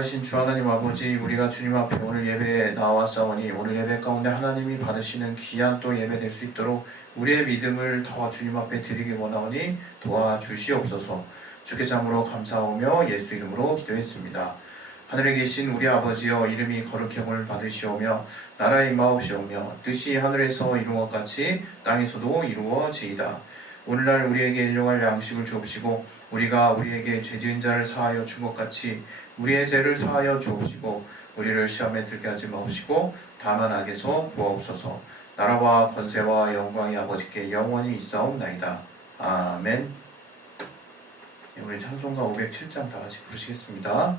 살아계신 주 하나님 아버지, 우리가 주님 앞에 오늘 예배에 나왔사오니 오늘 예배 가운데 하나님이 받으시는 귀한 또 예배 될 수 있도록 우리의 믿음을 더 주님 앞에 드리기 원하오니 도와주시옵소서. 주께 참으로 감사하며 예수 이름으로 기도했습니다. 하늘에 계신 우리 아버지여, 이름이 거룩함을 받으시오며 나라의 임하옵시오며 뜻이 하늘에서 이루어 같이 땅에서도 이루어지이다. 오늘날 우리에게 일용할 양식을 주옵시고 우리가 우리에게 죄 지은 자를 사하여 준 것 같이 우리의 죄를 사하여 주옵시고 우리를 시험에 들게 하지 마옵시고 다만 악에서 구하옵소서. 나라와 권세와 영광이 아버지께 영원히 있사옵나이다. 아멘. 우리 찬송가 507장 다 같이 부르시겠습니다.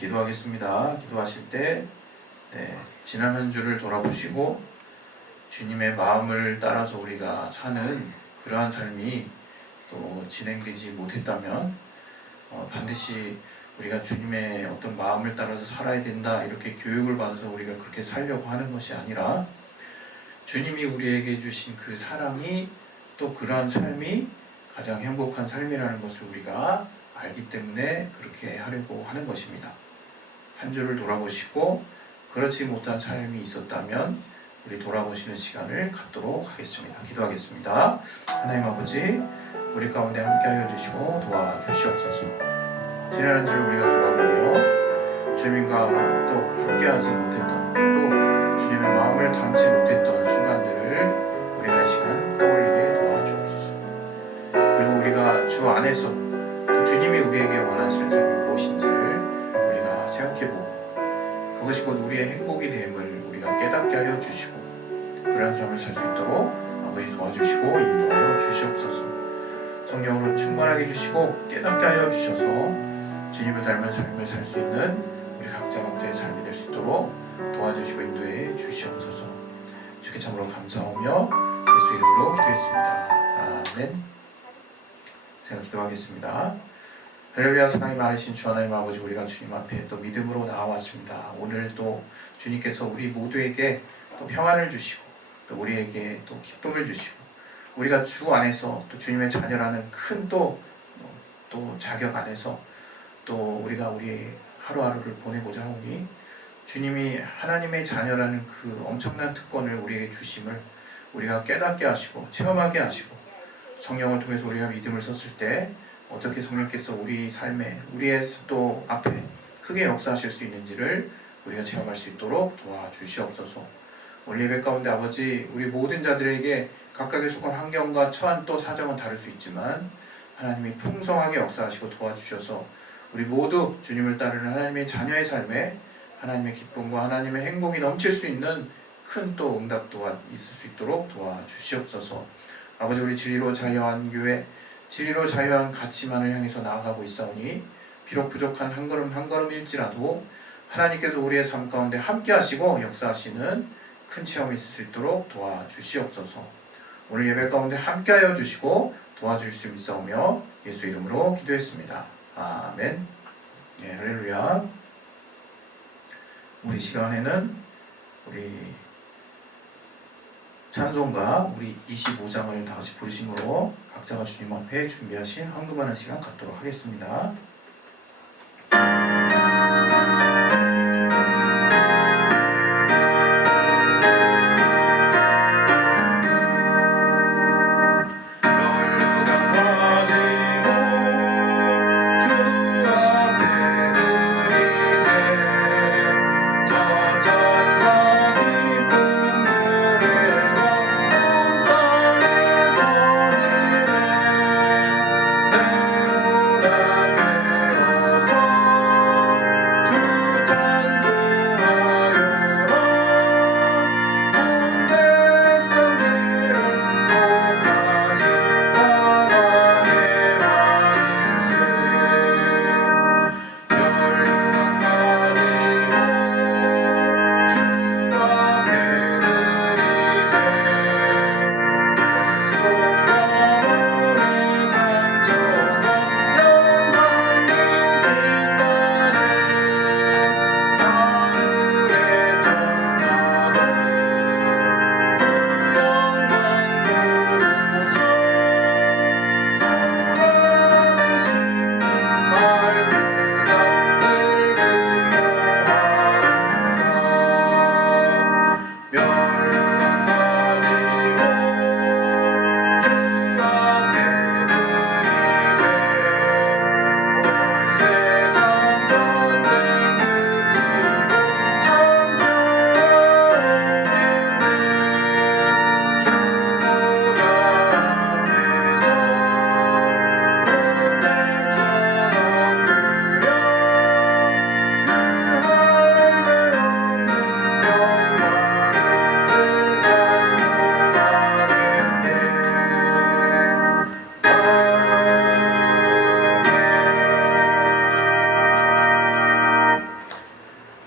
기도하겠습니다. 기도하실 때 지난 한 주를 돌아보시고 주님의 마음을 따라서 우리가 사는 그러한 삶이 또 진행되지 못했다면 반드시 우리가 주님의 어떤 마음을 따라서 살아야 된다 이렇게 교육을 받아서 우리가 그렇게 살려고 하는 것이 아니라 주님이 우리에게 주신 그 사랑이 또 그러한 삶이 가장 행복한 삶이라는 것을 우리가 알기 때문에 그렇게 하려고 하는 것입니다. 한 주를 돌아보시고 그렇지 못한 삶이 있었다면 우리 돌아보시는 시간을 갖도록 하겠습니다. 기도하겠습니다. 하나님 아버지, 우리 가운데 함께하여 주시고 도와주시옵소서. 지난 한 주를 우리가 돌아보며 주님과 또 함께하지 못했던 또 주님의 마음을 담지 못했던 순간들을 우리가 이 시간 떠올리게 도와주옵소서. 그리고 우리가 주 안에서 또 주님이 우리에게 원하시는 삶이 무엇인지를 우리가 생각해보고 그것이 곧 우리의 행복이 됨을 우리가 깨닫게 하여 주시고 그러한 삶을 살 수 있도록 아버지 도와주시고 인도하여 주시옵소서. 성령으로 충만하게 해주시고 깨닫게 하여 주셔서 주님을 닮은 삶을 살 수 있는 우리 각자의 삶이 될 수 있도록 도와주시고 인도해 주시옵소서. 주께 참으로 감사하며 예수 이름으로 기도했습니다. 아멘. 제가 기도하겠습니다. 할렐루야. 사랑이 많으신 주 하나님 아버지, 우리가 주님 앞에 또 믿음으로 나와왔습니다. 오늘 또 주님께서 우리 모두에게 또 평안을 주시고 또 우리에게 또 기쁨을 주시고 우리가 주 안에서 또 주님의 자녀라는 큰 또 자격 안에서 또 우리가 우리의 하루하루를 보내고자 하오니 주님이 하나님의 자녀라는 그 엄청난 특권을 우리에게 주심을 우리가 깨닫게 하시고 체험하게 하시고 성령을 통해서 우리가 믿음을 섰을 때 어떻게 성령께서 우리 삶에 우리의 또 앞에 크게 역사하실 수 있는지를 우리가 체험할 수 있도록 도와주시옵소서. 오늘 예배 가운데 아버지, 우리 모든 자들에게 각각의 속한 환경과 처한 또 사정은 다를 수 있지만 하나님이 풍성하게 역사하시고 도와주셔서 우리 모두 주님을 따르는 하나님의 자녀의 삶에 하나님의 기쁨과 하나님의 행복이 넘칠 수 있는 큰 또 응답 또한 있을 수 있도록 도와주시옵소서. 아버지, 우리 진리로 자유한 교회, 진리로 자유한 가치만을 향해서 나아가고 있사오니 비록 부족한 한 걸음 한 걸음일지라도 하나님께서 우리의 삶 가운데 함께 하시고 역사하시는 큰 체험이 있을 수 있도록 도와주시옵소서. 오늘 예배 가운데 함께하여 주시고 도와줄 수 있사오며 예수 이름으로 기도했습니다. 아멘. 네, 할렐루야. 우리 시간에는 우리 찬송가 우리 25장을 다같이 부르심으로 각자가 주님 앞에 준비하신 헌금하는 시간 갖도록 하겠습니다.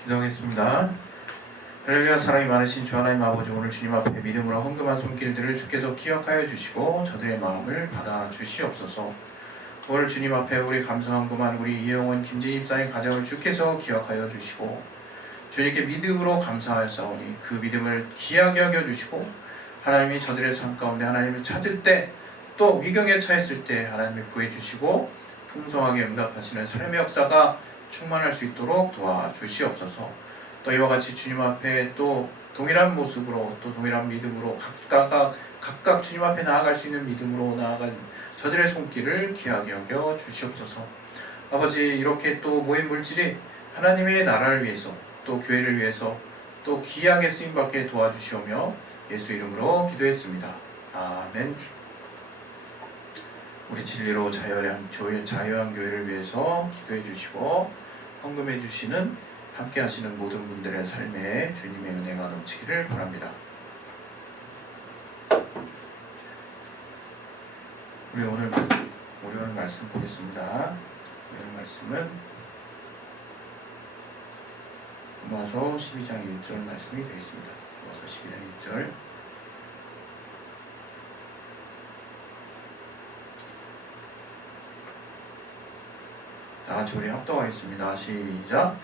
기도하겠습니다. 할렐루야. 사랑이 많으신 주 하나님 아버지, 오늘 주님 앞에 믿음으로 헌금한 손길들을 주께서 기억하여 주시고 저들의 마음을 받아 주시옵소서. 오늘 주님 앞에 우리 감사 헌금한 우리 이영원 김진희 집사님 가정을 주께서 기억하여 주시고 주님께 믿음으로 감사하였사오니 그 믿음을 귀하게 여겨주시고 하나님이 저들의 삶 가운데 하나님을 찾을 때 또 위경에 처했을 때 하나님이 구해주시고 풍성하게 응답하시는 삶의 역사가 충만할 수 있도록 도와주시옵소서. 또 이와 같이 주님 앞에 또 동일한 모습으로 또 동일한 믿음으로 각각 주님 앞에 나아갈 수 있는 믿음으로 나아간 저들의 손길을 귀하게 여겨 주시옵소서. 아버지, 이렇게 또 모인 물질이 하나님의 나라를 위해서 또 교회를 위해서 또 귀하게 쓰임받게 도와주시오며 예수 이름으로 기도했습니다. 아멘. 우리 진리로 자유한 교회를 위해서 기도해 주시고 헌금해 주시는 함께 하시는 모든 분들의 삶에 주님의 은혜가 넘치기를 바랍니다. 우리 오늘 말씀 보겠습니다. 오늘 말씀은 로마서 12장 1절 말씀이 되겠습니다. 로마서 12장 1절. 다 같이 우리 합독하겠습니다. 시작.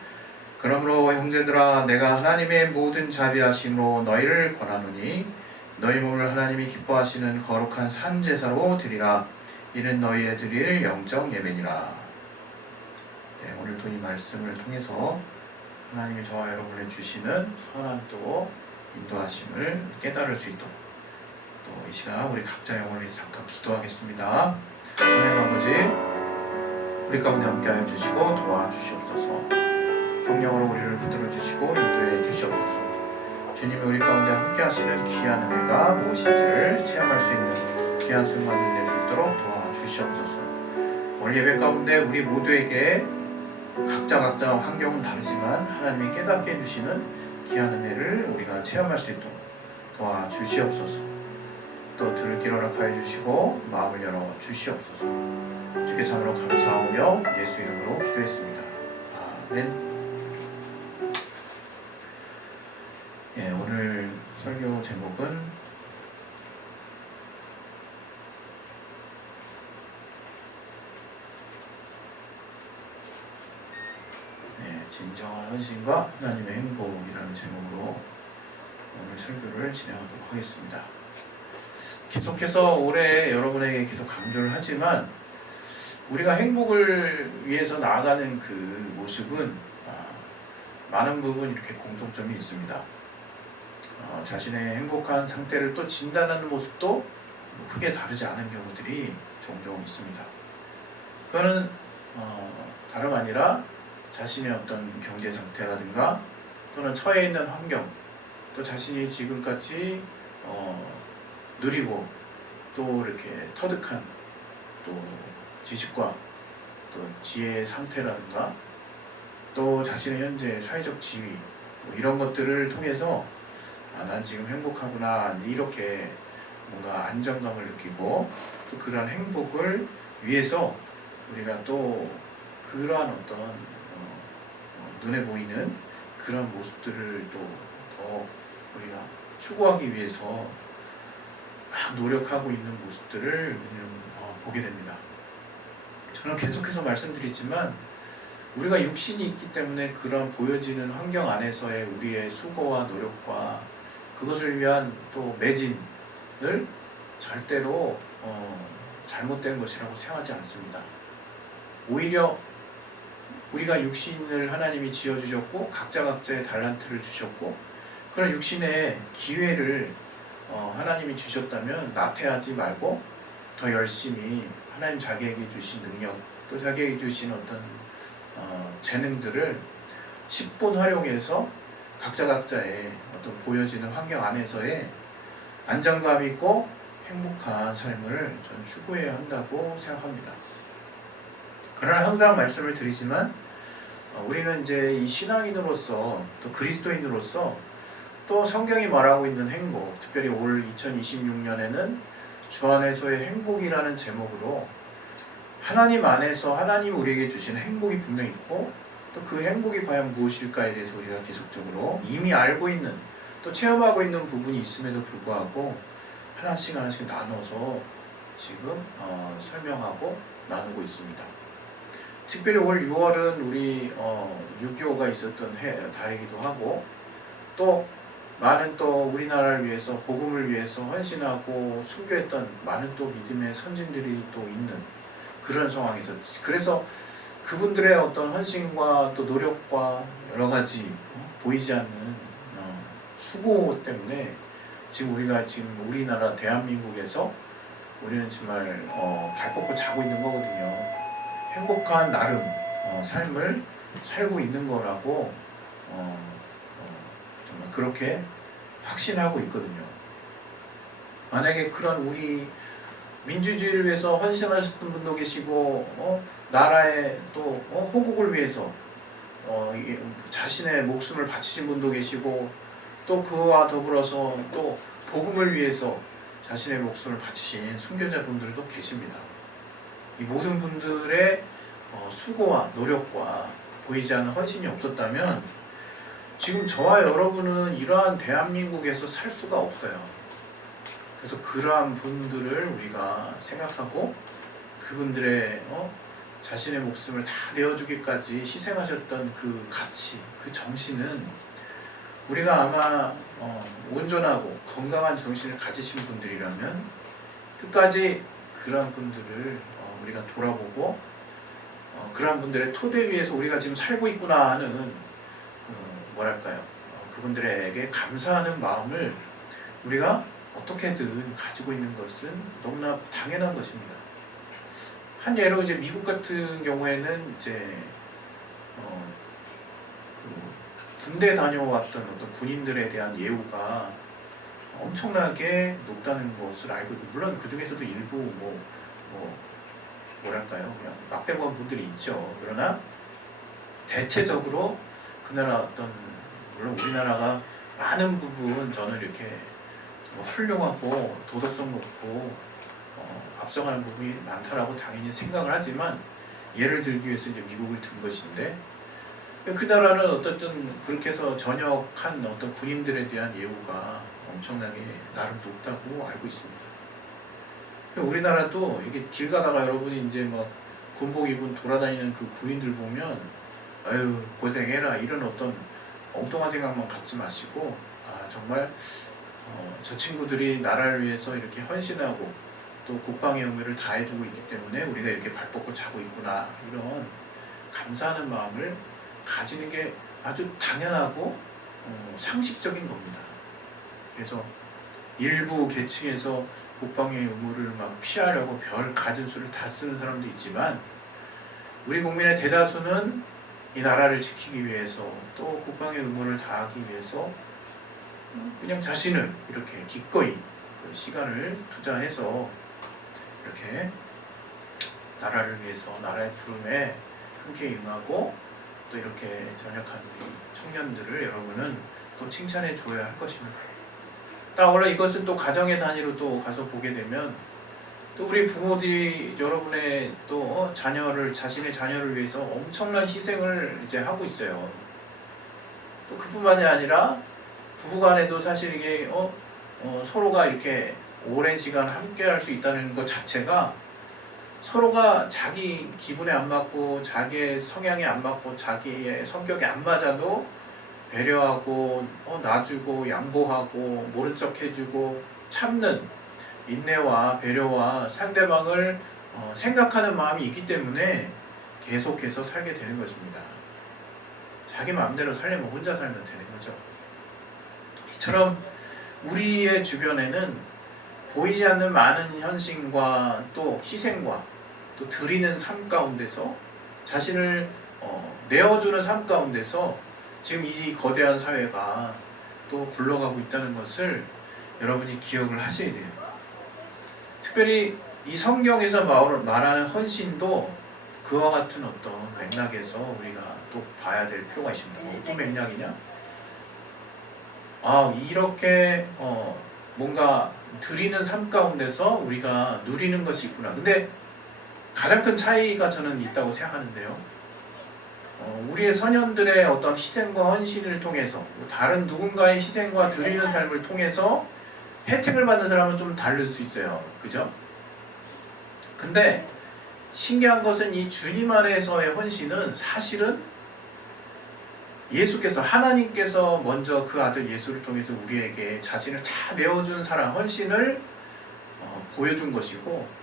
그러므로 형제들아 내가 하나님의 모든 자비하심으로 너희를 권하노니 너희 몸을 하나님이 기뻐하시는 거룩한 산 제사로 드리라. 이는 너희의 드릴 영적 예배니라. 네, 오늘도 이 말씀을 통해서 하나님이 저와 여러분에 주시는 선한 또 인도하심을 깨달을 수 있도록 또 이 시간 우리 각자 영혼을 위해서 잠깐 기도하겠습니다. 하나님 아버지, 우리 가운데 함께하여 주시고 도와주시옵소서. 성령으로 우리를 붙들어 주시고 인도해 주시옵소서. 주님이 우리 가운데 함께하시는 귀한 은혜가 무엇인지를 체험할 수 있는 귀한 순간이 될 수 있도록 도와주시옵소서. 오늘 예배 가운데 우리 모두에게 각자 환경은 다르지만 하나님이 깨닫게 해주시는 귀한 은혜를 우리가 체험할 수 있도록 도와주시옵소서. 또 들을 길 허락하여 주시고 마음을 열어 주시옵소서. 주께 참으로 감사하며 예수 이름으로 기도했습니다. 아멘. 예, 오늘 설교 제목은 진정한 헌신과 하나님의 행복이라는 제목으로 오늘 설교를 진행하도록 하겠습니다. 계속해서 올해 여러분에게 계속 강조를 하지만 우리가 행복을 위해서 나아가는 그 모습은 많은 부분 이렇게 공통점이 있습니다. 자신의 행복한 상태를 또 진단하는 모습도 크게 다르지 않은 경우들이 종종 있습니다. 그거는 다름 아니라 자신의 어떤 경제 상태라든가 또는 처해 있는 환경, 또 자신이 지금까지 누리고 또 이렇게 터득한 또 지식과 또 지혜의 상태라든가 또 자신의 현재 사회적 지위 뭐 이런 것들을 통해서 난 지금 행복하구나 이렇게 뭔가 안정감을 느끼고 또 그러한 행복을 위해서 우리가 또 그러한 어떤 눈에 보이는 그런 모습들을 또 더 우리가 추구하기 위해서 막 노력하고 있는 모습들을 보게 됩니다. 저는 계속해서 말씀드리지만 우리가 육신이 있기 때문에 그런 보여지는 환경 안에서의 우리의 수고와 노력과 그것을 위한 또 매진을 절대로 잘못된 것이라고 생각하지 않습니다. 오히려 우리가 육신을 하나님이 지어주셨고 각자의 달란트를 주셨고 그런 육신의 기회를 하나님이 주셨다면 나태하지 말고 더 열심히 하나님 자기에게 주신 능력 또 자기에게 주신 어떤 재능들을 10분 활용해서 각자의 어떤 보여지는 환경 안에서의 안정감 있고 행복한 삶을 저는 추구해야 한다고 생각합니다. 그러나 항상 말씀을 드리지만 우리는 이제 이 신앙인으로서 또 그리스도인으로서 또 성경이 말하고 있는 행복, 특별히 올 2026년에는 주 안에서의 행복이라는 제목으로 하나님 안에서 하나님 우리에게 주신 행복이 분명히 있고 또 그 행복이 과연 무엇일까에 대해서 우리가 계속적으로 이미 알고 있는 또 체험하고 있는 부분이 있음에도 불구하고 하나씩 나눠서 지금 설명하고 나누고 있습니다. 특별히 올 6월은 우리 6.25가 있었던 달이기도 하고 또 많은 또 우리나라를 위해서 복음을 위해서 헌신하고 순교했던 많은 또 믿음의 선진들이 또 있는 그런 상황에서 그래서 그분들의 어떤 헌신과 또 노력과 여러 가지 보이지 않는 수고 때문에 지금 우리가 지금 우리나라 대한민국에서 우리는 정말 발 뻗고 자고 있는 거거든요. 행복한 나름 삶을 살고 있는 거라고 정말 그렇게 확신하고 있거든요. 만약에 그런 우리 민주주의를 위해서 헌신하셨던 분도 계시고 나라의 또 호국을 위해서 자신의 목숨을 바치신 분도 계시고 또 그와 더불어서 또 복음을 위해서 자신의 목숨을 바치신 순교자분들도 계십니다. 이 모든 분들의 수고와 노력과 보이지 않는 헌신이 없었다면 지금 저와 여러분은 이러한 대한민국에서 살 수가 없어요. 그래서 그러한 분들을 우리가 생각하고 그분들의 자신의 목숨을 다 내어주기까지 희생하셨던 그 가치, 그 정신은 우리가 아마 온전하고 건강한 정신을 가지신 분들이라면 끝까지 그러한 분들을 우리가 돌아보고 그러한 분들의 토대 위에서 우리가 지금 살고 있구나 하는 뭐랄까요, 그분들에게 감사하는 마음을 우리가 어떻게든 가지고 있는 것은 너무나 당연한 것입니다. 한 예로 이제 미국 같은 경우에는 이제 그 군대 다녀왔던 어떤 군인들에 대한 예우가 엄청나게 높다는 것을 알고 있고, 물론 그 중에서도 일부 뭐랄까요, 그냥 막대고한 분들이 있죠. 그러나 대체적으로 그 나라 어떤, 물론 우리나라가 많은 부분 저는 이렇게 훌륭하고 도덕성 높고 앞서가는 부분이 많다라고 당연히 생각을 하지만, 예를 들기 위해서 이제 미국을 든 것인데, 그 나라는 어떻든 그렇게 해서 전역한 어떤 군인들에 대한 예우가 엄청나게 나름 높다고 알고 있습니다. 우리나라도 이게 길 가다가 여러분이 이제 막 군복 입은 돌아다니는 그 군인들 보면 아유 고생해라 이런 어떤 엉뚱한 생각만 갖지 마시고, 정말 저 친구들이 나라를 위해서 이렇게 헌신하고 또 국방의 의무를 다해주고 있기 때문에 우리가 이렇게 발 뻗고 자고 있구나, 이런 감사하는 마음을 가지는 게 아주 당연하고 상식적인 겁니다. 그래서 일부 계층에서 국방의 의무를 막 피하려고 별 가진 수를 다 쓰는 사람도 있지만, 우리 국민의 대다수는 이 나라를 지키기 위해서 또 국방의 의무를 다하기 위해서 그냥 자신을 이렇게 기꺼이 그 시간을 투자해서 이렇게 나라를 위해서 나라의 부름에 함께 응하고 또 이렇게 전역한 우리 청년들을 여러분은 또 칭찬해 줘야 할 것입니다. 원래 이것은 또 가정의 단위로 또 가서 보게 되면 또 우리 부모들이 여러분의 또 자신의 자녀를 위해서 엄청난 희생을 이제 하고 있어요. 또 그뿐만이 아니라 부부간에도 사실 이게 서로가 이렇게 오랜 시간 함께 할 수 있다는 것 자체가, 서로가 자기 기분에 안 맞고 자기의 성향에 안 맞고 자기의 성격에 안 맞아도 배려하고 놔주고 양보하고 모른 척 해주고 참는 인내와 배려와 상대방을 생각하는 마음이 있기 때문에 계속해서 살게 되는 것입니다. 자기 마음대로 살려면 혼자 살면 되는 거죠. 이처럼 우리의 주변에는 보이지 않는 많은 헌신과 또 희생과 또 드리는 삶 가운데서 자신을 내어주는 삶 가운데서 지금 이 거대한 사회가 또 굴러가고 있다는 것을 여러분이 기억을 하셔야 돼요. 특별히 이 성경에서 말하는 헌신도 그와 같은 어떤 맥락에서 우리가 또 봐야 될 필요가 있습니다. 어떤 맥락이냐? 이렇게 뭔가 드리는 삶 가운데서 우리가 누리는 것이 있구나. 근데 가장 큰 차이가 저는 있다고 생각하는데요. 우리의 선현들의 어떤 희생과 헌신을 통해서, 다른 누군가의 희생과 드리는 삶을 통해서 혜택을 받는 사람은 좀 다를 수 있어요. 그죠? 근데 신기한 것은 이 주님 안에서의 헌신은 사실은 예수께서, 하나님께서 먼저 그 아들 예수를 통해서 우리에게 자신을 다 내어준 사랑, 헌신을 보여준 것이고,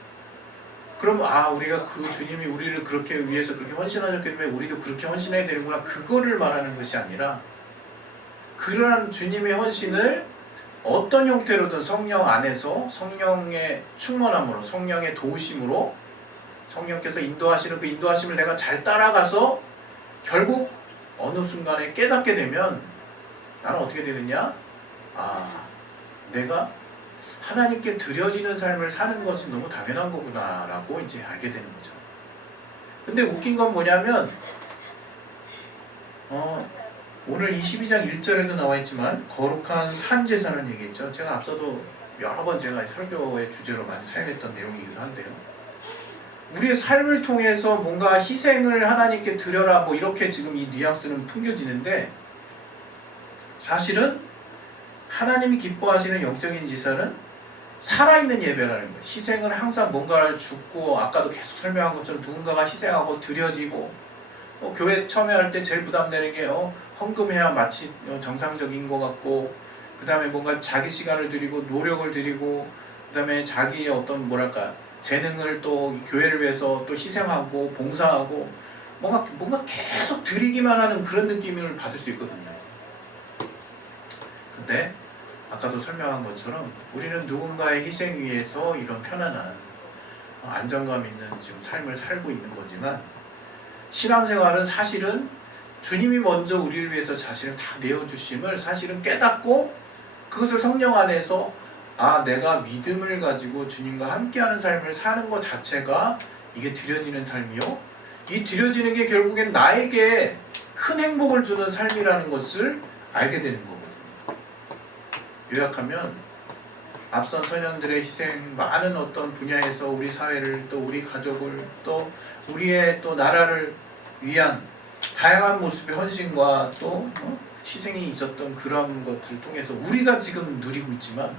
그럼 우리가 그 주님이 우리를 그렇게 위해서 그렇게 헌신하셨기 때문에 우리도 그렇게 헌신해야 되는구나, 그거를 말하는 것이 아니라, 그러한 주님의 헌신을 어떤 형태로든 성령 안에서 성령의 충만함으로, 성령의 도우심으로, 성령께서 인도하시는 그 인도하심을 내가 잘 따라가서 결국 어느 순간에 깨닫게 되면 나는 어떻게 되느냐? 내가 하나님께 드려지는 삶을 사는 것은 너무 당연한 거구나 라고 이제 알게 되는 거죠. 근데 웃긴 건 뭐냐면 오늘 22장 1절에도 나와 있지만 거룩한 산제사는 얘기했죠. 제가 앞서도 여러 번 제가 설교의 주제로 많이 사용했던 내용이기도 한데요. 우리의 삶을 통해서 뭔가 희생을 하나님께 드려라 이렇게 지금 이 뉘앙스는 풍겨지는데, 사실은 하나님이 기뻐하시는 영적인 제사는 살아있는 예배라는 거예요. 희생은 항상 뭔가를 죽고, 아까도 계속 설명한 것처럼 누군가가 희생하고 드려지고, 교회 처음에 할 때 제일 부담되는 게 헌금해야 마치 정상적인 것 같고, 그 다음에 뭔가 자기 시간을 드리고 노력을 드리고, 그 다음에 자기의 어떤 뭐랄까 재능을 또 교회를 위해서 또 희생하고 봉사하고 뭔가 계속 드리기만 하는 그런 느낌을 받을 수 있거든요. 근데 아까도 설명한 것처럼 우리는 누군가의 희생 위에서 이런 편안한 안정감 있는 지금 삶을 살고 있는 거지만, 신앙생활은 사실은 주님이 먼저 우리를 위해서 자신을 다 내어주심을 사실은 깨닫고, 그것을 성령 안에서 내가 믿음을 가지고 주님과 함께하는 삶을 사는 것 자체가 이게 드려지는 삶이요, 이 드려지는 게 결국엔 나에게 큰 행복을 주는 삶이라는 것을 알게 되는 거거든요. 요약하면 앞선 소년들의 희생, 많은 어떤 분야에서 우리 사회를, 또 우리 가족을, 또 우리의 또 나라를 위한 다양한 모습의 헌신과 또 희생이 있었던 그런 것들을 통해서 우리가 지금 누리고 있지만,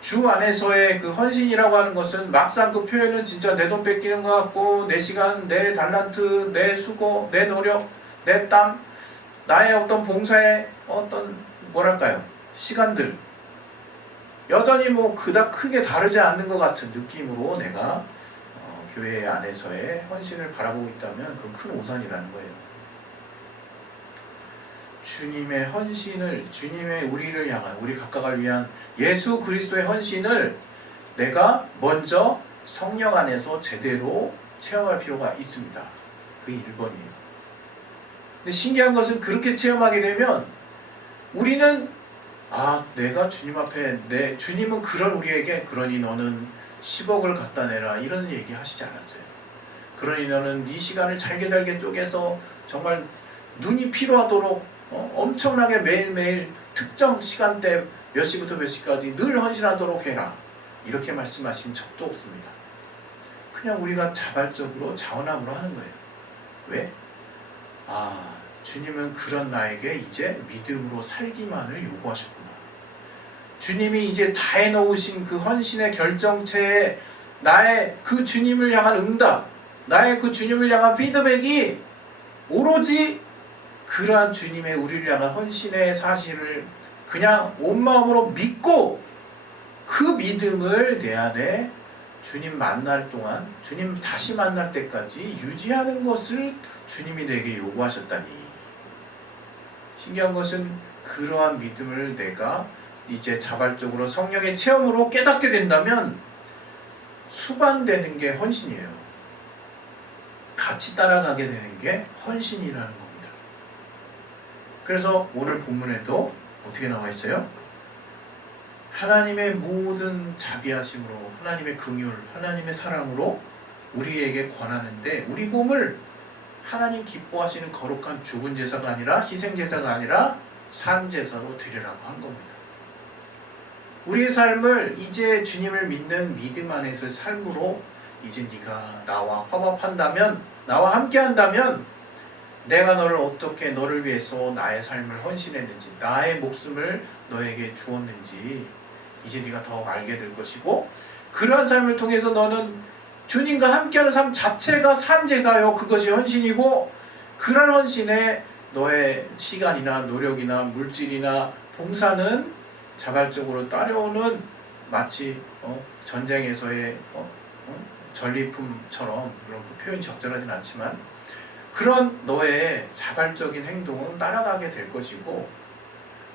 주 안에서의 그 헌신이라고 하는 것은 막상 그 표현은 진짜 내 돈 뺏기는 것 같고, 내 시간, 내 달란트, 내 수고, 내 노력, 내 땀, 나의 어떤 봉사의 어떤 뭐랄까요 시간들, 여전히 그닥 크게 다르지 않는 것 같은 느낌으로 내가 교회 안에서의 헌신을 바라보고 있다면 그건 큰 오산이라는 거예요. 주님의 헌신을, 주님의 우리를 향한, 우리 각각을 위한 예수 그리스도의 헌신을 내가 먼저 성령 안에서 제대로 체험할 필요가 있습니다. 그게 1번이에요. 근데 신기한 것은 그렇게 체험하게 되면 우리는 내가 주님 앞에, 주님은 우리에게 그러니 너는 10억을 갖다 내라 이런 얘기 하시지 않았어요. 그러니 너는 네 시간을 잘게 쪼개서 정말 눈이 피로하도록 엄청나게 매일매일 특정 시간대 몇 시부터 몇 시까지 늘 헌신하도록 해라, 이렇게 말씀하신 적도 없습니다. 그냥 우리가 자발적으로 자원함으로 하는 거예요. 왜? 주님은 그런 나에게 이제 믿음으로 살기만을 요구하셨구나. 주님이 이제 다 해놓으신 그 헌신의 결정체에 나의 그 주님을 향한 응답, 나의 그 주님을 향한 피드백이 오로지 그러한 주님의 우리를 향한 헌신의 사실을 그냥 온 마음으로 믿고, 그 믿음을 내 안에 주님 만날 동안, 주님 다시 만날 때까지 유지하는 것을 주님이 내게 요구하셨다니. 신기한 것은 그러한 믿음을 내가 이제 자발적으로 성령의 체험으로 깨닫게 된다면 수반되는 게 헌신이에요. 같이 따라가게 되는 게 헌신이라는 겁니다. 그래서 오늘 본문에도 어떻게 나와 있어요? 하나님의 모든 자비하심으로, 하나님의 긍휼, 하나님의 사랑으로 우리에게 권하는데, 우리 몸을 하나님 기뻐하시는 거룩한 죽은 제사가 아니라, 희생 제사가 아니라 산 제사로 드리라고 한 겁니다. 우리의 삶을 이제 주님을 믿는 믿음 안에서의 삶으로, 이제 네가 나와 화합한다면, 나와 함께한다면 내가 너를 위해서 나의 삶을 헌신했는지, 나의 목숨을 너에게 주었는지 이제 네가 더 알게 될 것이고, 그러한 삶을 통해서 너는 주님과 함께하는 삶 자체가 산제사요, 그것이 헌신이고, 그런 헌신에 너의 시간이나 노력이나 물질이나 봉사는 자발적으로 따라오는, 마치 전쟁에서의 전리품처럼, 물론 그 표현이 적절하진 않지만 그런 너의 자발적인 행동은 따라가게 될 것이고,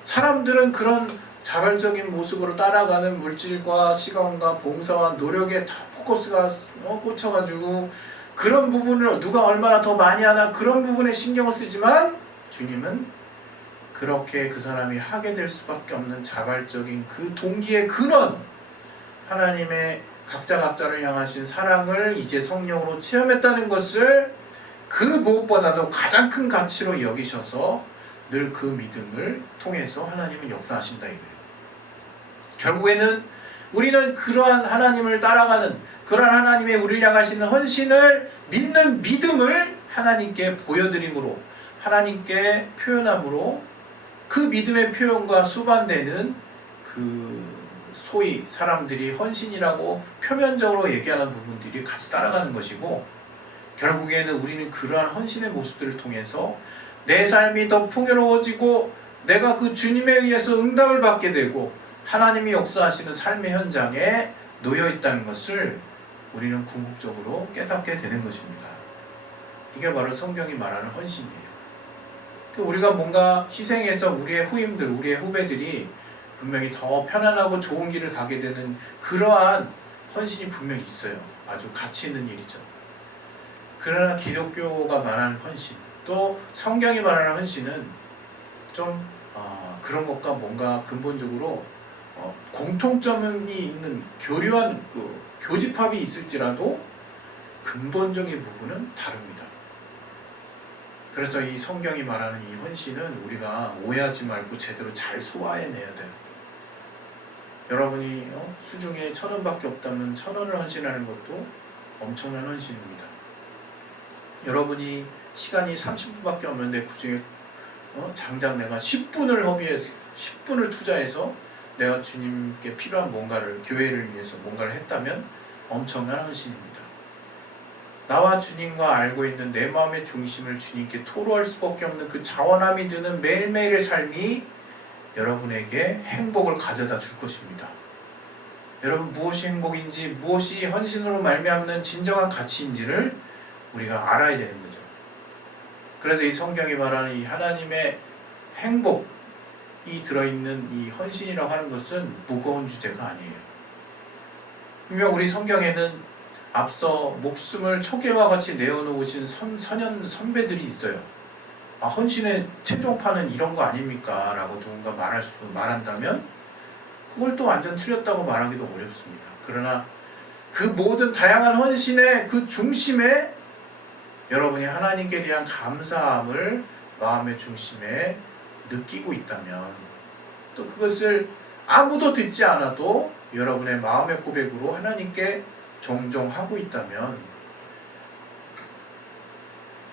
사람들은 그런 자발적인 모습으로 따라가는 물질과 시간과 봉사와 노력에 더 포커스가 꽂혀가지고 그런 부분을 누가 얼마나 더 많이 하나 그런 부분에 신경을 쓰지만, 주님은 그렇게 그 사람이 하게 될 수밖에 없는 자발적인 그 동기의 근원, 하나님의 각자를 향하신 사랑을 이제 성령으로 체험했다는 것을 그 무엇보다도 가장 큰 가치로 여기셔서 늘 그 믿음을 통해서 하나님은 역사하신다 이거예요. 결국에는 우리는 그러한 하나님을 따라가는, 그러한 하나님의 우리를 향하시는 헌신을 믿는 믿음을 하나님께 보여드림으로, 하나님께 표현함으로, 그 믿음의 표현과 수반되는 그 소위 사람들이 헌신이라고 표면적으로 얘기하는 부분들이 같이 따라가는 것이고, 결국에는 우리는 그러한 헌신의 모습들을 통해서 내 삶이 더 풍요로워지고 내가 그 주님에 의해서 응답을 받게 되고 하나님이 역사하시는 삶의 현장에 놓여 있다는 것을 우리는 궁극적으로 깨닫게 되는 것입니다. 이게 바로 성경이 말하는 헌신이에요. 우리가 뭔가 희생해서 우리의 후임들, 우리의 후배들이 분명히 더 편안하고 좋은 길을 가게 되는 그러한 헌신이 분명히 있어요. 아주 가치 있는 일이죠. 그러나 기독교가 말하는 헌신, 또 성경이 말하는 헌신은 좀 그런 것과 뭔가 근본적으로 공통점이 있는 교류한 교집합이 있을지라도 근본적인 부분은 다릅니다. 그래서 이 성경이 말하는 이 헌신은 우리가 오해하지 말고 제대로 잘 소화해내야 돼요. 여러분이 수중에 1,000원밖에 없다면 1,000원을 헌신하는 것도 엄청난 헌신입니다. 여러분이 시간이 30분밖에 없는데 그중에 장장 내가 10분을 허비해서 10분을 투자해서 내가 주님께 필요한 뭔가를, 교회를 위해서 뭔가를 했다면 엄청난 헌신입니다. 나와 주님과 알고 있는 내 마음의 중심을 주님께 토로할 수밖에 없는 그 자원함이 드는 매일매일의 삶이 여러분에게 행복을 가져다 줄 것입니다. 여러분, 무엇이 행복인지, 무엇이 헌신으로 말미암는 진정한 가치인지를 우리가 알아야 되는 거죠. 그래서 이 성경이 말하는 이 하나님의 행복이 들어있는 이 헌신이라고 하는 것은 무거운 주제가 아니에요. 분명 우리 성경에는 앞서 목숨을 초계와 같이 내어놓으신 선연 선배들이 있어요. 헌신의 최종판은 이런 거 아닙니까? 라고 누군가 말한다면 그걸 또 완전 틀렸다고 말하기도 어렵습니다. 그러나 그 모든 다양한 헌신의 그 중심에 여러분이 하나님께 대한 감사함을 마음의 중심에 느끼고 있다면, 또 그것을 아무도 듣지 않아도 여러분의 마음의 고백으로 하나님께 종종 하고 있다면,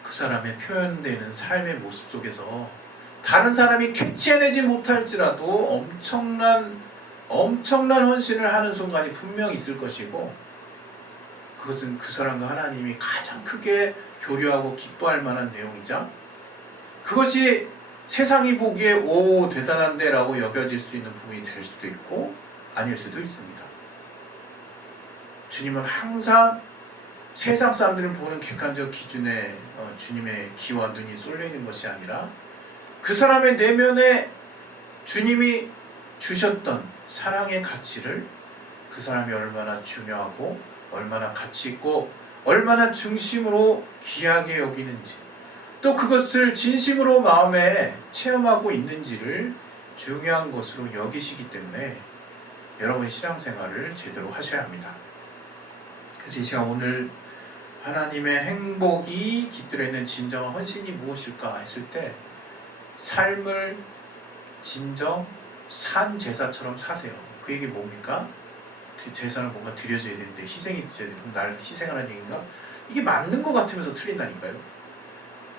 그 사람의 표현되는 삶의 모습 속에서 다른 사람이 캐치해내지 못할지라도 엄청난 헌신을 하는 순간이 분명히 있을 것이고, 그것은 그 사람과 하나님이 가장 크게 교류하고 기뻐할 만한 내용이자, 그것이 세상이 보기에 오 대단한데 라고 여겨질 수 있는 부분이 될 수도 있고 아닐 수도 있습니다. 주님은 항상 세상 사람들을 보는 객관적 기준에 주님의 귀와 눈이 쏠려 있는 것이 아니라 그 사람의 내면에 주님이 주셨던 사랑의 가치를, 그 사람이 얼마나 중요하고 얼마나 가치 있고 얼마나 중심으로 귀하게 여기는지, 또 그것을 진심으로 마음에 체험하고 있는지를 중요한 것으로 여기시기 때문에 여러분 신앙생활을 제대로 하셔야 합니다. 그래서 이 시간 오늘 하나님의 행복이 깃들어 있는 진정한 헌신이 무엇일까 했을 때, 삶을 진정 산 제사처럼 사세요. 그 얘기 뭡니까? 제사는 뭔가 드려져야 되는데 희생이 있어야 되고 날 희생하라는 얘기인가? 이게 맞는 것 같으면서 틀린다니까요.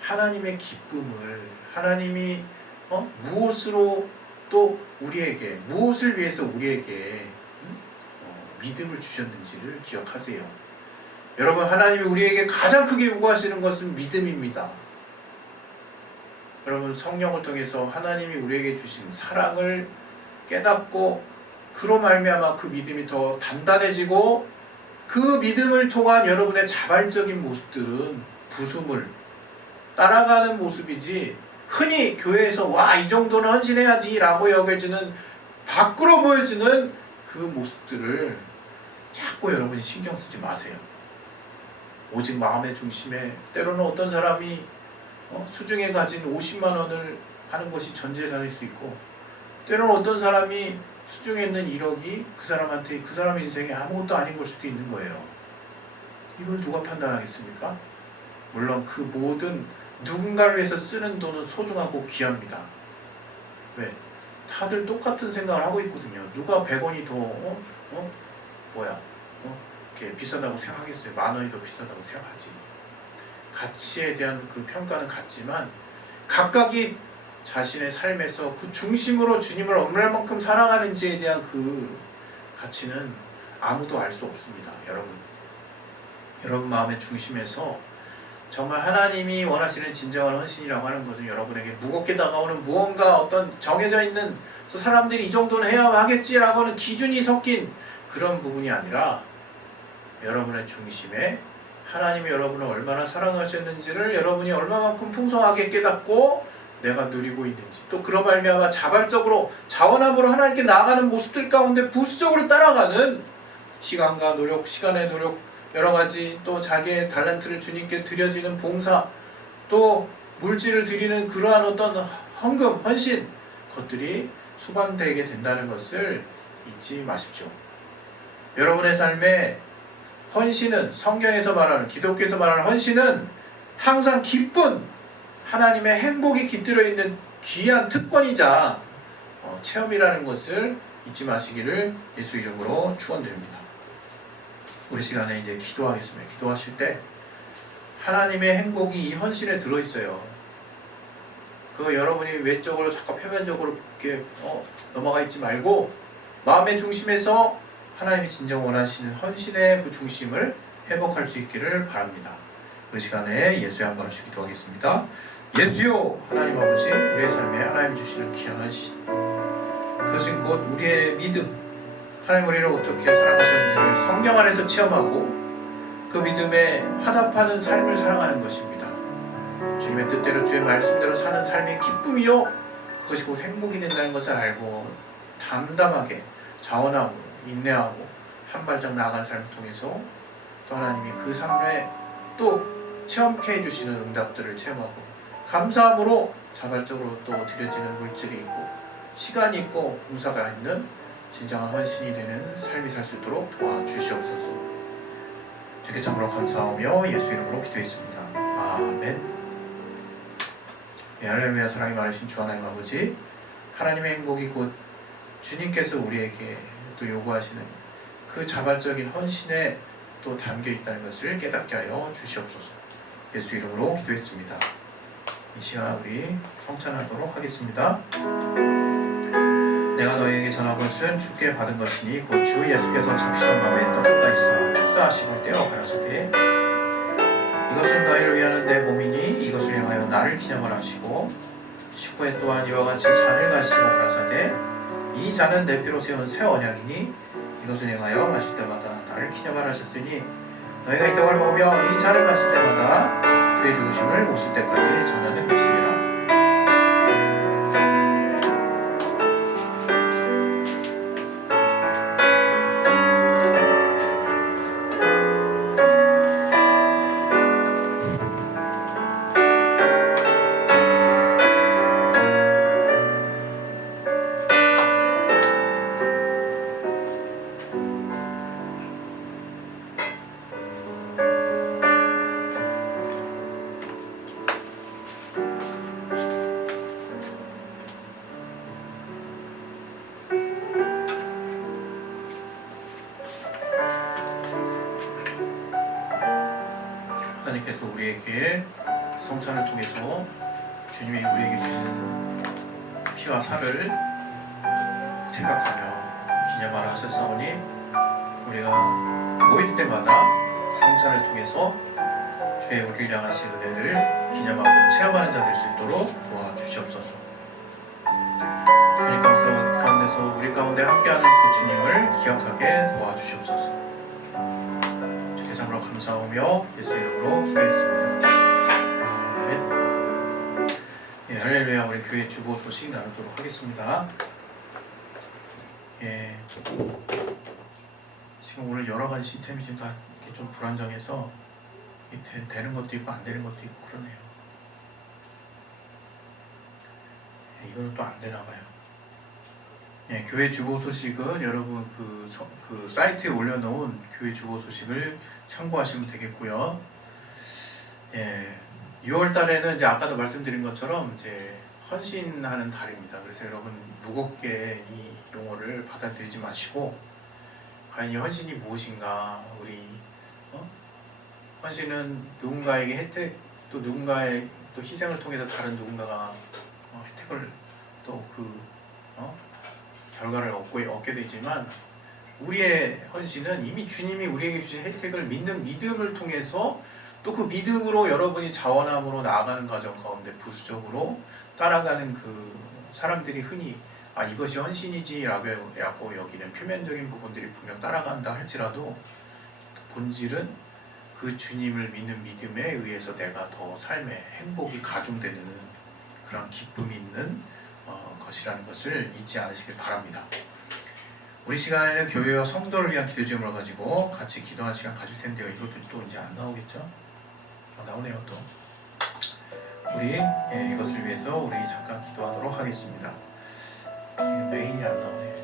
하나님의 기쁨을, 하나님이 무엇으로 또 우리에게, 무엇을 위해서 우리에게 믿음을 주셨는지를 기억하세요. 여러분, 하나님이 우리에게 가장 크게 요구하시는 것은 믿음입니다. 여러분, 성령을 통해서 하나님이 우리에게 주신 사랑을 깨닫고 그로 말미암아 그 믿음이 더 단단해지고, 그 믿음을 통한 여러분의 자발적인 모습들은 부수물 따라가는 모습이지, 흔히 교회에서 와 이 정도는 헌신해야지 라고 여겨지는 밖으로 보여지는 그 모습들을 자꾸 여러분이 신경 쓰지 마세요. 오직 마음의 중심에, 때로는 어떤 사람이 수중에 가진 50만 원을 하는 것이 전 재산일 수 있고, 때로는 어떤 사람이 수중에 있는 1억이 그 사람한테, 그 사람의 인생에 아무것도 아닌 걸 수도 있는 거예요. 이걸 누가 판단하겠습니까? 물론 그 모든 누군가를 위해서 쓰는 돈은 소중하고 귀합니다. 왜? 다들 똑같은 생각을 하고 있거든요. 누가 100원이 더 이렇게 비싸다고 생각하겠어요? 10,000원이 더 비싸다고 생각하지. 가치에 대한 그 평가는 같지만 각각이 자신의 삶에서 그 중심으로 주님을 얼마만큼 사랑하는지에 대한 그 가치는 아무도 알 수 없습니다. 여러분 마음의 중심에서 정말 하나님이 원하시는 진정한 헌신이라고 하는 것은 여러분에게 무겁게 다가오는 무언가 어떤 정해져 있는 사람들이 이 정도는 해야 하겠지라고 하는 기준이 섞인 그런 부분이 아니라 여러분의 중심에 하나님이 여러분을 얼마나 사랑하셨는지를 여러분이 얼마만큼 풍성하게 깨닫고 내가 누리고 있는지, 또 그로 말미암아 자발적으로 자원함으로 하나님께 나아가는 모습들 가운데 부수적으로 따라가는 시간과 노력, 시간의 노력, 여러 가지 또 자기의 달란트를 주님께 드려지는 봉사, 또 물질을 드리는 그러한 어떤 헌금, 헌신 것들이 수반되게 된다는 것을 잊지 마십시오. 여러분의 삶에 헌신은, 성경에서 말하는, 기독교에서 말하는 헌신은 항상 기쁜 하나님의 행복이 깃들어 있는 귀한 특권이자 체험이라는 것을 잊지 마시기를 예수 이름으로 축원드립니다. 우리 시간에 이제 기도하겠습니다. 기도하실 때 하나님의 행복이 이 헌신에 들어있어요. 그거 여러분이 외적으로 자꾸 표면적으로 이렇게 넘어가 있지 말고 마음의 중심에서 하나님이 진정 원하시는 헌신의 그 중심을 회복할 수 있기를 바랍니다. 우리 시간에 예수의 한 번씩 기도하겠습니다. 예수요, 하나님 아버지, 우리의 삶에 하나님 주시는 귀한 헌신, 그것은 곧 우리의 믿음, 하나님 우리를 어떻게 살아가셨는지를 성령 안에서 체험하고 그 믿음에 화답하는 삶을 살아가는 것입니다. 주님의 뜻대로 주의 말씀대로 사는 삶의 기쁨이요, 그것이 곧 행복이 된다는 것을 알고 담담하게 자원하고 인내하고 한 발짝 나아가는 삶을 통해서 또 하나님이 그 삶에 또 체험케 해주시는 응답들을 체험하고 감사함으로 자발적으로 또 드려지는 물질이 있고 시간이 있고 봉사가 있는 진정한 헌신이 되는 삶이 살 수 있도록 도와주시옵소서. 주께 참으로 감사하며 예수 이름으로 기도했습니다. 아멘. 할렐루야. 사랑이 많으신 주 하나님 아버지, 하나님의 행복이 곧 주님께서 우리에게 또 요구하시는 그 자발적인 헌신에 또 담겨 있다는 것을 깨닫게 하여 주시옵소서. 예수 이름으로 기도했습니다. 이 시간 우리 성찬하도록 하겠습니다. 내가 너희에게 전한 것은 주께 받은 것이니 곧 주 예수께서 잡시던 밤에 떡을 있어 축사하시고 떼어 가라사대 이것은 너희를 위하는 내 몸이니 이것을 향하여 나를 기념하라 하시고 19회 또한 이와 같이 잔을 가시고 가라사대 이 잔은 내 피로 세운 새 언약이니 이것을 행하여 마실 때마다 나를 기념하라 하셨으니 너희가 이 떡을 먹으며 이 잔을 마실 때마다 주의 죽으심을 오실 때까지 전하는 것이니라. 하나님께서 우리에게 성찬을 통해서 주님이 우리에게 주신 피와 살을 생각하며 기념하라 하셨사오니 우리가 모일 때마다 성찬을 통해서 주의 우리를 향하신 은혜를 기념하고 체험하는 자 될 수 있도록 도와주시옵소서. 주님 가운데서 우리 가운데 함께하는 그 주님을 기억하게 도와주시옵소서. 주께 참으로 감사하며 예수 이름으로 기도했습니다. 아멘. 예, 할렐루야. 우리 교회 주보 소식 나누도록 하겠습니다. 예, 지금 오늘 여러 가지 시스템이 지금 다 이렇게 좀 불안정해서 되는 것도 있고 안 되는 것도 있고 그러네요. 예, 이거는 또 안 되나 봐요. 예, 교회 주보 소식은 여러분 그 사이트에 올려놓은 교회 주보 소식을 참고하시면 되겠고요. 예, 6월 달에는 이제 아까도 말씀드린 것처럼 이제 헌신하는 달입니다. 그래서 여러분 무겁게 이 용어를 받아들이지 마시고 과연 이 헌신이 무엇인가, 우리 헌신은 누군가에게 혜택, 또 누군가의 또 희생을 통해서 다른 누군가가 혜택을 또 결과를 얻게 되지만 우리의 헌신은 이미 주님이 우리에게 주신 혜택을 믿는 믿음을 통해서 또 그 믿음으로 여러분이 자원함으로 나아가는 과정 가운데 부수적으로 따라가는 그 사람들이 흔히 이것이 헌신이지라고 여기는 표면적인 부분들이 분명 따라간다 할지라도 본질은 그 주님을 믿는 믿음에 의해서 내가 더 삶의 행복이 가중되는 그런 기쁨이 있는 것이라는 것을 잊지 않으시길 바랍니다. 우리 시간에는 교회와 성도를 위한 기도 제목을 가지고 같이 기도하는 시간 가질 텐데요. 이것도 또 이제 안 나오겠죠? 나오네요 또. 우리 이것을 위해서 우리 잠깐 기도하도록 하겠습니다. 메인이 안 나오네.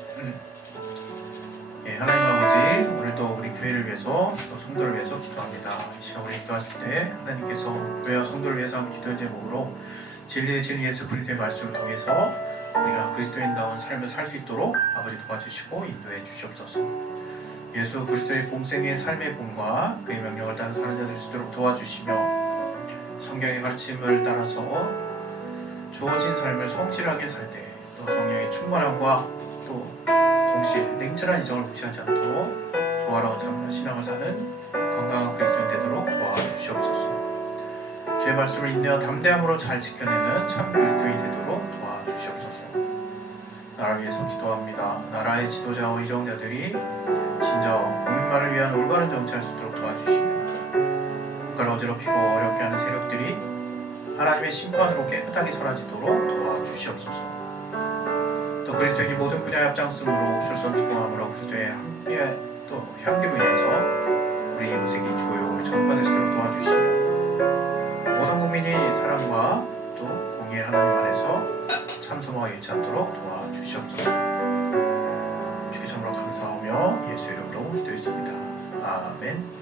하나님 아버지, 오늘도 우리 교회를 위해서 또 성도를 위해서 기도합니다. 이 시간 우리 기도하실 때 하나님께서 교회와 성도를 위해서 하는 기도의 제목으로 진리의 진 예수 그리스도의 말씀을 통해서 우리가 그리스도인다운 삶을 살 수 있도록 아버지 도와주시고 인도해 주시옵소서. 예수 그리스도의 공생의 삶의 본과 그의 명령을 따라 사는 자들 수 있도록 도와주시며 성경의 가르침을 따라서 주어진 삶을 성실하게 살 때 또 성령의 충만함과 또 동시에 냉철한 이성을 무시하지 않도록 조화로운 삶과 신앙을 사는 건강한 그리스도인 되도록 도와주시옵소서. 주의 말씀을 인내와 담대함으로 잘 지켜내는 참 그리스도인 되도록 도와주시옵소서. 나라를 위해서 기도합니다. 나라의 지도자와 의정자들이 진정 국민만을 위한 올바른 정치할 수 있도록 도와주시며 국가를 어지럽히고 어렵게 하는 세력들이 하나님의 심판으로 깨끗하게 사라지도록 도와주시옵소서. 또 그리스도인이 모든 분야에 앞장섬으로 쉴 수 없이 공함으로 그리스도의 함께 또 향기로 인해서 우리 이웃에게 조용을 전받을 수 있도록 도와주시며 모든 국민이 사랑과 또 공의의 하나님 안에서 참소모가 잃지 않도록 도와주시옵소서. 주께 참으로 감사하며 예수 이름으로 기도했습니다. 아멘.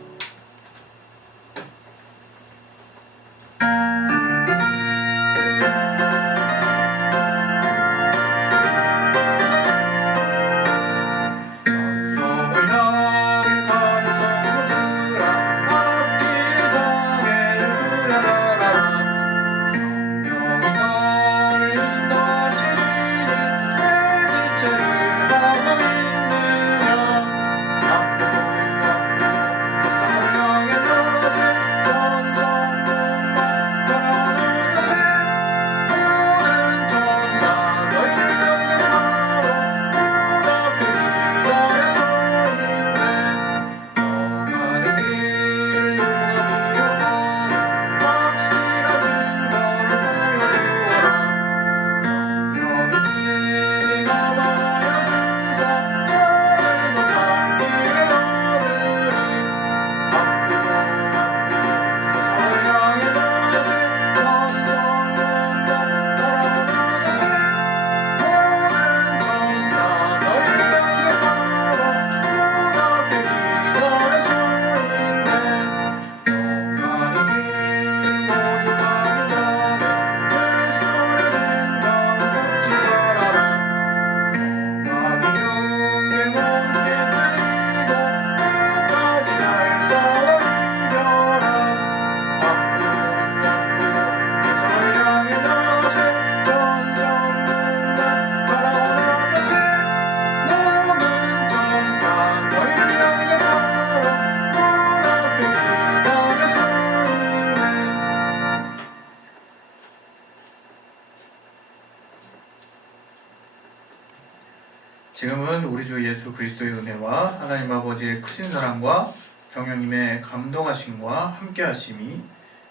지금은 우리 주 예수 그리스도의 은혜와 하나님 아버지의 크신 사랑과 성령님의 감동하심과 함께하심이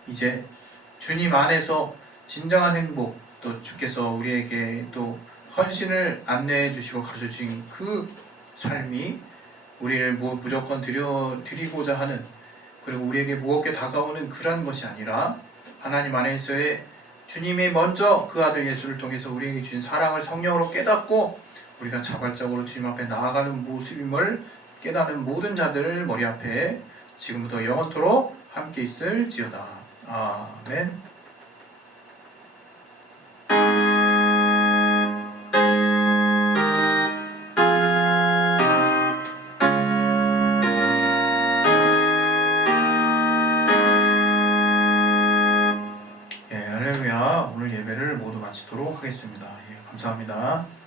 이제 주님 안에서 진정한 행복, 또 주께서 우리에게 또 헌신을 안내해 주시고 가르쳐 주신 그 삶이 우리를 무조건 드리고자 하는, 그리고 우리에게 무겁게 다가오는 그러한 것이 아니라 하나님 안에서의 주님이 먼저 그 아들 예수를 통해서 우리에게 주신 사랑을 성령으로 깨닫고 우리가 자발적으로 주님 앞에 나아가는 모습임을 깨닫는 모든 자들을 머리 앞에 지금부터 영원토록 함께 있을지어다. 아멘. 할렐루야. 오늘 예배를 모두 마치도록 하겠습니다. 감사합니다.